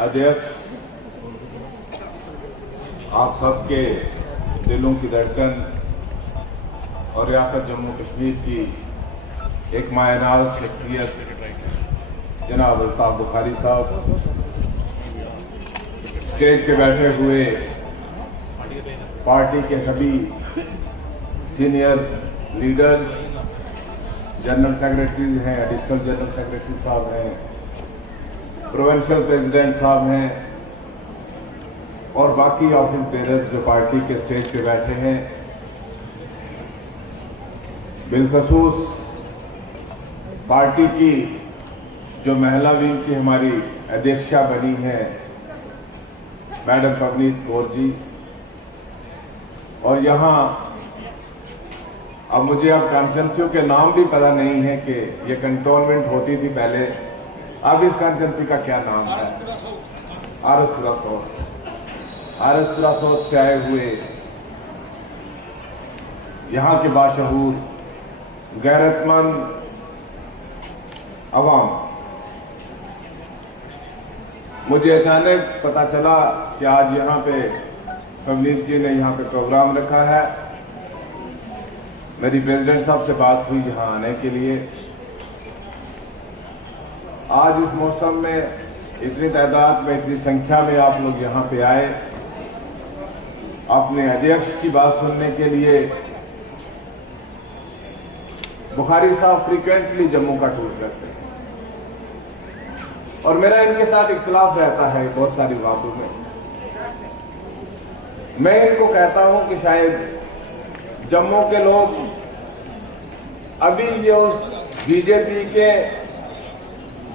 अध्यक्ष, आप सबके दिलों की धड़कन और रियासत जम्मू कश्मीर की एक मायनाज शख्सियत जनाब अल्ताफ बुखारी साहब, स्टेज पे बैठे हुए पार्टी के सभी सीनियर लीडर्स, जनरल सेक्रेटरी हैं, एडिशनल जनरल सेक्रेटरी साहब हैं, प्रोविंशियल प्रेसिडेंट साहब हैं और बाकी ऑफिस बेरर्स जो पार्टी के स्टेज पे बैठे हैं। बिलखसूस पार्टी की जो महिला विंग की हमारी अध्यक्षा बनी है मैडम पवनीत कौर जी, और यहाँ अब मुझे अब कॉन्स्टिट्यूंसियों के नाम भी पता नहीं है कि ये कंटोनमेंट होती थी पहले, अब इस कॉन्स्टिट्यूंसी का क्या नाम है? आरएसपुरा साउथ। आरएसपुरा साउथ से आए हुए यहाँ के बाशऊर गैरतमंद अवाम, मुझे अचानक पता चला कि आज यहाँ पे पवनीत जी ने यहाँ पे प्रोग्राम रखा है। मेरी प्रेसिडेंट साहब से बात हुई यहाँ आने के लिए। आज इस मौसम में इतनी तादाद में, इतनी संख्या में आप लोग यहाँ पे आए अपने अध्यक्ष की बात सुनने के लिए। बुखारी साहब फ्रीक्वेंटली जम्मू का टूर करते हैं और मेरा इनके साथ इख्तिलाफ रहता है बहुत सारी बातों में। मैं इनको कहता हूं कि शायद जम्मू के लोग अभी ये उस बीजेपी के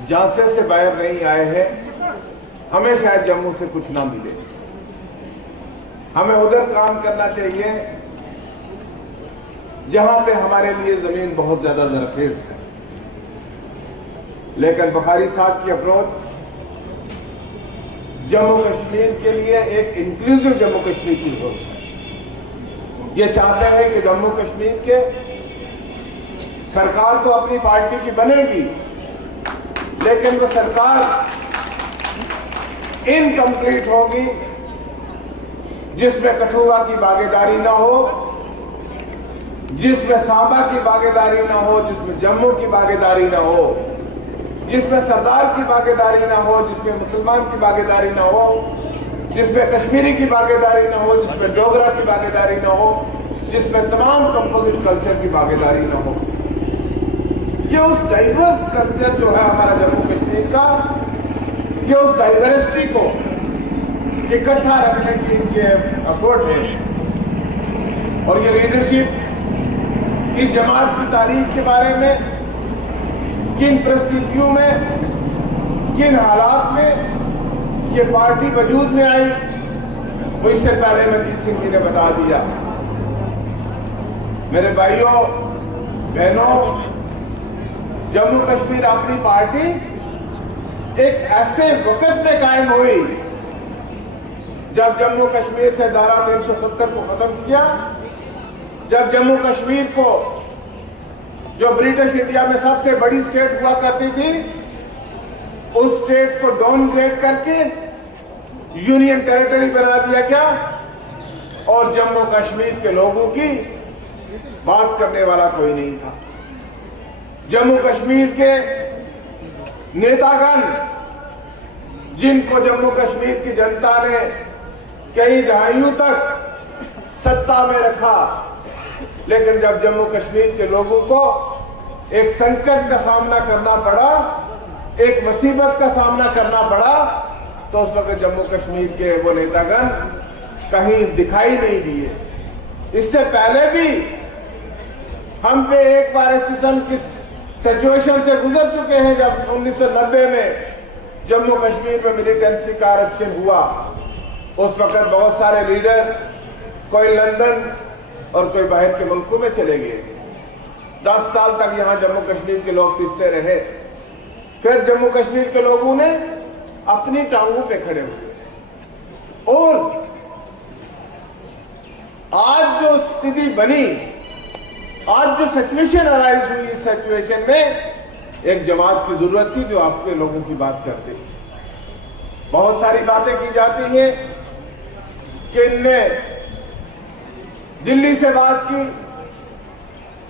झांसे से बाहर नहीं आए हैं। हमें शायद जम्मू से कुछ ना मिले, हमें उधर काम करना चाहिए जहां पे हमारे लिए जमीन बहुत ज्यादा जरखेज है। लेकिन बुखारी साहब की अप्रोच जम्मू कश्मीर के लिए एक इंक्लूसिव जम्मू कश्मीर की अप्रोच है। ये चाहते हैं कि जम्मू कश्मीर के सरकार तो अपनी पार्टी की बनेगी, लेकिन वो सरकार इनकम्प्लीट होगी जिसमें कठुआ की भागीदारी ना हो, जिसमें सांबा की भागीदारी ना हो, जिसमें जम्मू की भागीदारी ना हो, जिसमें सरदार की भागीदारी ना हो, जिसमें मुसलमान की भागीदारी ना हो, जिसमें कश्मीरी की भागीदारी ना हो, जिसमें डोगरा की भागीदारी ना हो, जिसमें तमाम कंपोजिट कल्चर की भागीदारी ना हो। ये उस डाइवर्स कल्चर जो है हमारा जम्मू कश्मीर का, ये उस डाइवर्सिटी को इकट्ठा रखने की इनके एफर्ट है। और ये लीडरशिप इस जमात की तारीख के बारे में, किन परिस्थितियों में, किन हालात में ये पार्टी वजूद में आई, वो इससे पहले मनजीत सिंह जी ने बता दिया। मेरे भाइयों बहनों, जम्मू कश्मीर अपनी पार्टी एक ऐसे वक्त में कायम हुई जब जम्मू कश्मीर से धारा 370 को खत्म किया, जब जम्मू कश्मीर को, जो ब्रिटिश इंडिया में सबसे बड़ी स्टेट हुआ करती थी, उस स्टेट को डाउनग्रेड करके यूनियन टेरिटरी बना दिया गया और जम्मू कश्मीर के लोगों की बात करने वाला कोई नहीं था। जम्मू कश्मीर के नेतागण, जिनको जम्मू कश्मीर की जनता ने कई दहाइयों तक सत्ता में रखा, लेकिन जब जम्मू कश्मीर के लोगों को एक संकट का सामना करना पड़ा, एक मुसीबत का सामना करना पड़ा, तो उस वक्त जम्मू कश्मीर के वो नेतागण कहीं दिखाई नहीं दिए। इससे पहले भी हम पे एक बार इस किस्म की सिचुएशन से गुजर चुके हैं जब 1990 में जम्मू कश्मीर में मिलिटेंसी का करप्शन हुआ। उस वक्त बहुत सारे लीडर, कोई लंदन और कोई बाहर के मुल्कों में चले गए। 10 साल तक यहां जम्मू कश्मीर के लोग पिसते रहे। फिर जम्मू कश्मीर के लोगों ने अपनी टांगों पे खड़े हुए और आज जो स्थिति बनी, आज जो सिचुएशन अराइज हुई, इस सिचुएशन में एक जमात की जरूरत थी जो आपके लोगों की बात करते। बहुत सारी बातें की जाती हैं कि इनने दिल्ली से बात की।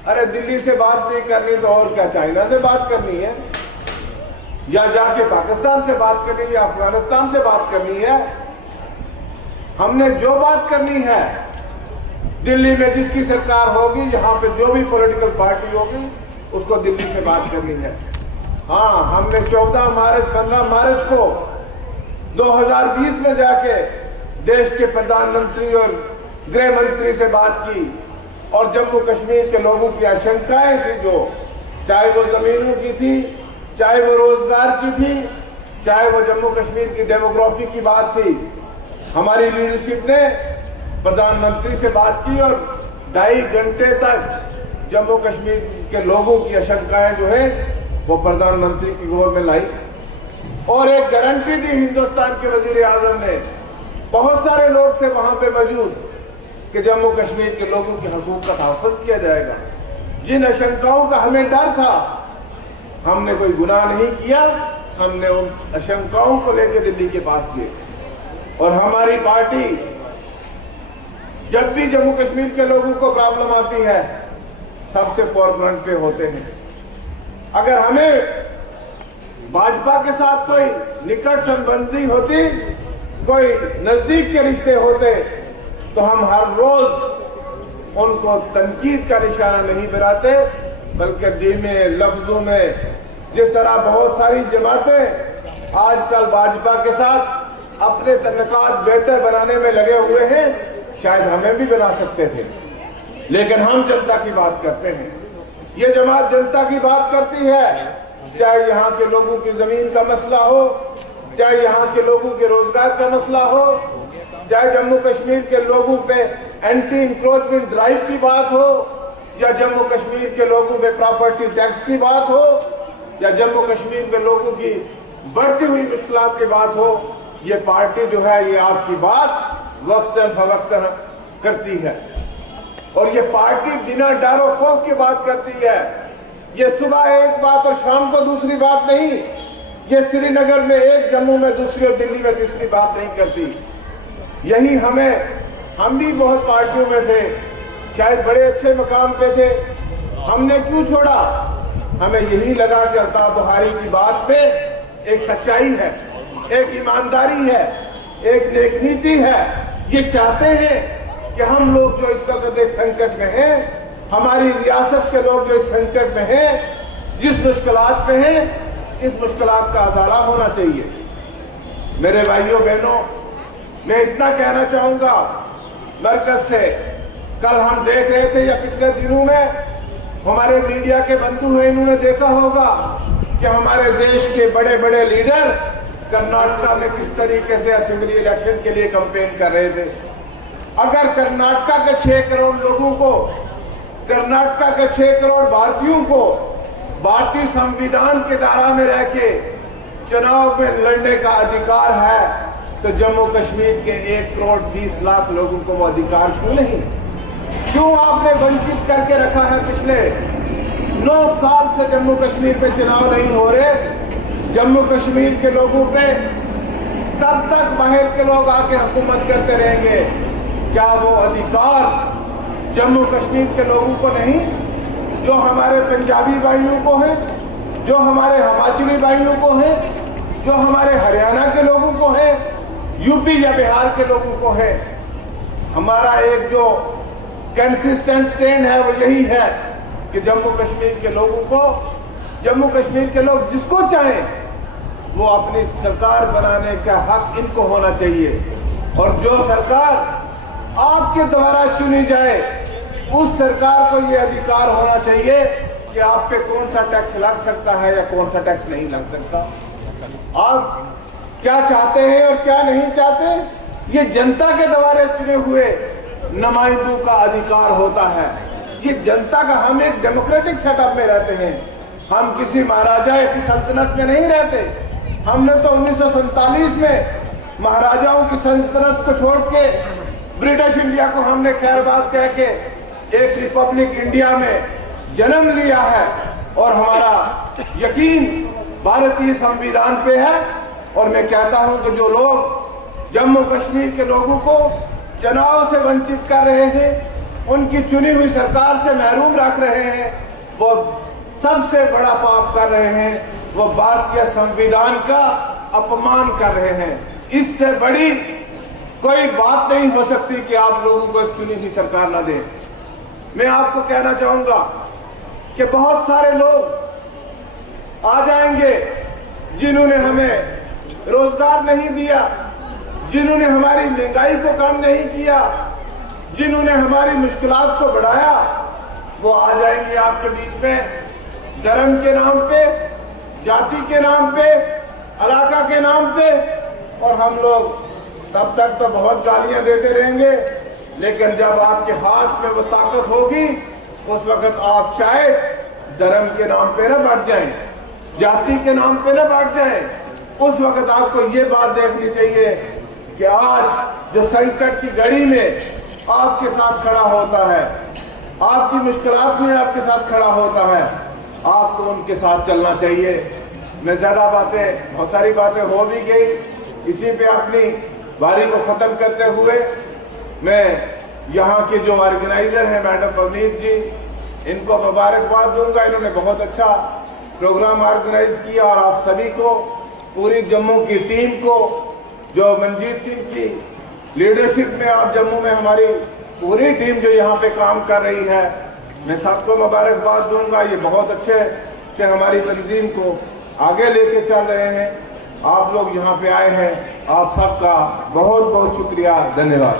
अरे दिल्ली से बात नहीं करनी तो और क्या, चाइना से बात करनी है या जाके पाकिस्तान से बात करनी है या अफगानिस्तान से बात करनी है। हमने जो बात करनी है दिल्ली में जिसकी सरकार होगी, यहां पे जो भी पॉलिटिकल पार्टी होगी, उसको दिल्ली से बात करनी है। हाँ, हमने 14 मार्च 15 मार्च को 2020 में जाके देश के प्रधानमंत्री और गृह मंत्री से बात की और जम्मू कश्मीर के लोगों की आशंकाएं थी, जो चाहे वो जमीनों की थी, चाहे वो रोजगार की थी, चाहे वो जम्मू कश्मीर की डेमोग्राफी की बात थी, हमारी लीडरशिप ने प्रधानमंत्री से बात की और 2.5 घंटे तक जम्मू कश्मीर के लोगों की आशंकाएं जो है वो प्रधानमंत्री की गोद में लाई और एक गारंटी दी हिंदुस्तान के वजीर आजम ने। बहुत सारे लोग थे वहां पे मौजूद कि जम्मू कश्मीर के लोगों के हकूक का तहफ़्फ़ुज़ किया जाएगा। जिन आशंकाओं का हमें डर था, हमने कोई गुनाह नहीं किया, हमने उन आशंकाओं को लेकर दिल्ली के पास गए और हमारी पार्टी जब भी जम्मू कश्मीर के लोगों को प्रॉब्लम आती है सबसे फोरफ्रंट पे होते हैं। अगर हमें भाजपा के साथ कोई निकट संबंधी होती, कोई नजदीक के रिश्ते होते, तो हम हर रोज उनको तनकीद का निशाना नहीं बनाते, बल्कि धीमे लफ्जों में, जिस तरह बहुत सारी जमातें आजकल भाजपा के साथ अपने तल्लुकात बेहतर बनाने में लगे हुए हैं, शायद हमें भी बना सकते थे, लेकिन हम जनता की बात करते हैं। ये जमात जनता की बात करती है, चाहे यहाँ के लोगों की जमीन का मसला हो, चाहे यहाँ के लोगों के रोजगार का मसला हो, चाहे जम्मू कश्मीर के लोगों पे एंटी इंक्रोचमेंट ड्राइव की बात हो, या जम्मू कश्मीर के लोगों पे प्रॉपर्टी टैक्स की बात हो, या जम्मू कश्मीर में लोगों की बढ़ती हुई मुश्किलात की बात हो। ये पार्टी जो है ये आपकी बात वक्तन फवक्तन करती है और ये पार्टी बिना डर और खौफ की बात करती है। ये सुबह एक बात और शाम को दूसरी बात नहीं, ये श्रीनगर में एक, जम्मू में दूसरी और दिल्ली में तीसरी बात नहीं करती। यही हम भी बहुत पार्टियों में थे, शायद बड़े अच्छे मकाम पे थे, हमने क्यों छोड़ा? हमें यही लगा कि अल्ताफ बुखारी की बात पे एक सच्चाई है, एक ईमानदारी है, एक नेक नीति है। ये चाहते हैं कि हम लोग जो इस वक्त एक संकट में हैं, हमारी रियासत के लोग जो इस संकट में हैं, जिस मुश्किलात में हैं, इस मुश्किलात का अजाला होना चाहिए। मेरे भाइयों बहनों, मैं इतना कहना चाहूंगा मरकज से, कल हम देख रहे थे या पिछले दिनों में हमारे मीडिया के बंधु हैं, इन्होंने देखा होगा कि हमारे देश के बड़े बड़े लीडर कर्नाटका में किस तरीके से असेंबली इलेक्शन के लिए कैंपेन कर रहे थे। अगर कर्नाटका के 6 करोड़ लोगों को, कर्नाटका के 6 करोड़ भारतीयों को भारतीय संविधान के दायरा में रह के चुनाव में लड़ने का अधिकार है, तो जम्मू कश्मीर के 1 करोड़ 20 लाख लोगों को वो अधिकार क्यों नहीं? क्यों आपने वंचित करके रखा है? पिछले 9 साल से जम्मू कश्मीर पे चुनाव नहीं हो रहे। जम्मू कश्मीर के लोगों पे कब तक बाहर के लोग आके हुकूमत करते रहेंगे? क्या वो अधिकार जम्मू कश्मीर के लोगों को नहीं, जो हमारे पंजाबी भाइयों को है, जो हमारे हिमाचली भाइयों को है, जो हमारे हरियाणा के लोगों को है, यूपी या बिहार के लोगों को है? हमारा एक जो कंसिस्टेंट स्टैंड है वो यही है कि जम्मू कश्मीर के लोगों को, जम्मू कश्मीर के लोग जिसको चाहें वो अपनी सरकार बनाने का हक इनको होना चाहिए और जो सरकार आपके द्वारा चुनी जाए उस सरकार को ये अधिकार होना चाहिए कि आप पे कौन सा टैक्स लग सकता है या कौन सा टैक्स नहीं लग सकता। आप क्या चाहते हैं और क्या नहीं चाहते, ये जनता के द्वारा चुने हुए नुमाइंदों का अधिकार होता है। ये जनता का, हम एक डेमोक्रेटिक सेटअप में रहते हैं, हम किसी महाराजा या किसी सल्तनत में नहीं रहते। हमने तो 1947 में महाराजाओं की सल्तनत को छोड़ के ब्रिटिश इंडिया को हमने खैरबाद कह के एक रिपब्लिक इंडिया में जन्म लिया है। और हमारा यकीन भारतीय संविधान पे है। और मैं कहता हूं कि जो लोग जम्मू कश्मीर के लोगों को चुनाव से वंचित कर रहे हैं, उनकी चुनी हुई सरकार से महरूम रख रहे हैं, वो सबसे बड़ा पाप कर रहे हैं। वो भारतीय संविधान का अपमान कर रहे हैं। इससे बड़ी कोई बात नहीं हो सकती कि आप लोगों को एक चुनी हुई सरकार ना दें। मैं आपको कहना चाहूंगा कि बहुत सारे लोग आ जाएंगे जिन्होंने हमें रोजगार नहीं दिया, जिन्होंने हमारी महंगाई को कम नहीं किया, जिन्होंने हमारी मुश्किलात को बढ़ाया, वो आ जाएंगे आपके बीच में धर्म के नाम पे, जाति के नाम पे, इलाका के नाम पे। और हम लोग तब तक तो बहुत गालियां देते रहेंगे, लेकिन जब आपके हाथ में वो ताकत होगी उस वक्त आप शायद धर्म के नाम पे न बढ़ जाएं, जाति के नाम पे न बढ़ जाएं। उस वक्त आपको ये बात देखनी चाहिए कि आज जो संकट की घड़ी में आपके साथ खड़ा होता है, आपकी मुश्किलात में आपके साथ खड़ा होता है, आपको उनके साथ चलना चाहिए। मैं ज्यादा बातें, बहुत सारी बातें हो भी गई, इसी पे अपनी बारी को खत्म करते हुए मैं यहाँ के जो ऑर्गेनाइजर हैं मैडम पवनीत जी, इनको मुबारकबाद दूंगा। इन्होंने बहुत अच्छा प्रोग्राम ऑर्गेनाइज किया और आप सभी को, पूरी जम्मू की टीम को, जो मनजीत सिंह की लीडरशिप में आप जम्मू में हमारी पूरी टीम जो यहाँ पे काम कर रही है, मैं सबको मुबारकबाद दूंगा। ये बहुत अच्छे से हमारी तंजीम को आगे लेके चल रहे हैं। आप लोग यहाँ पे आए हैं, आप सबका बहुत बहुत शुक्रिया, धन्यवाद।